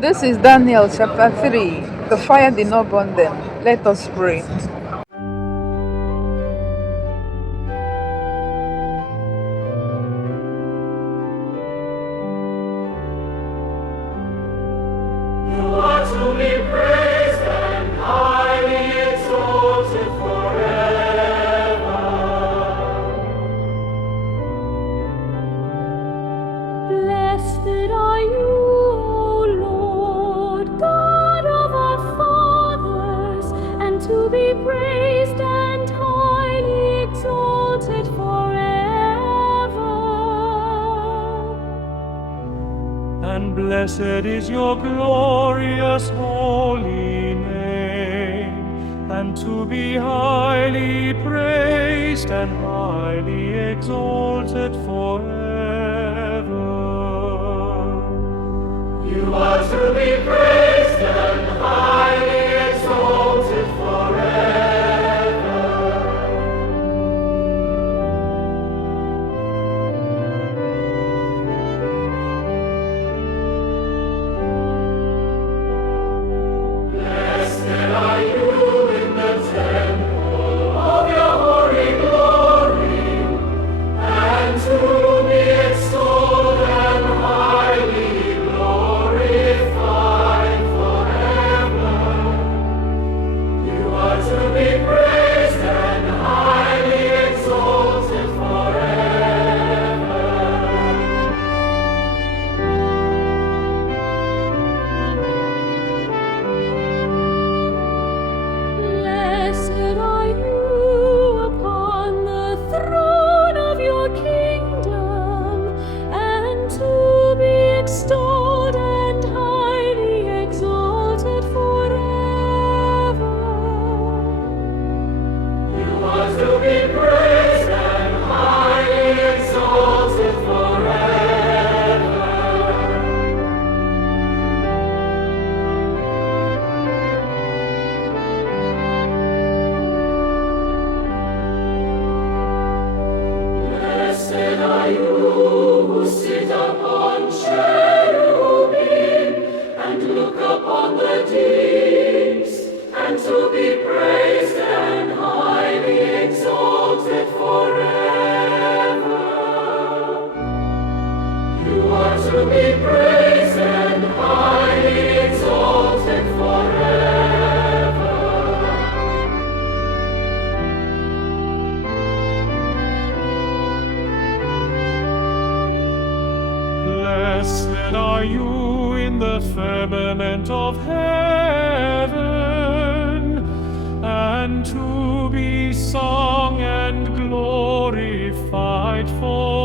This is Daniel chapter 3. The fire did not burn them. Let us pray. You are to be praised and highly exalted forever. Blessed are you, O Lord, God of our fathers, and to be praised and highly exalted forever. And blessed is your glorious holy name, and to be highly praised and highly exalted forever. You are to be praised and highly exalted forever. Blessed are you in the temple of your holy glory, and to be extolled and highly glorified forever. You are to be praised and highly exalted forever. Blessed are you upon the throne of your kingdom, and to be extolled and highly exalted forever. You are to be praised and highly exalted forever. Blessed are you who sit upon cherubim and look upon the deeps, and to be praised and highly exalted forever. You are to be praised and highly exalted forever. Blessed are you in the firmament of heaven, and to be sung and glorified forever.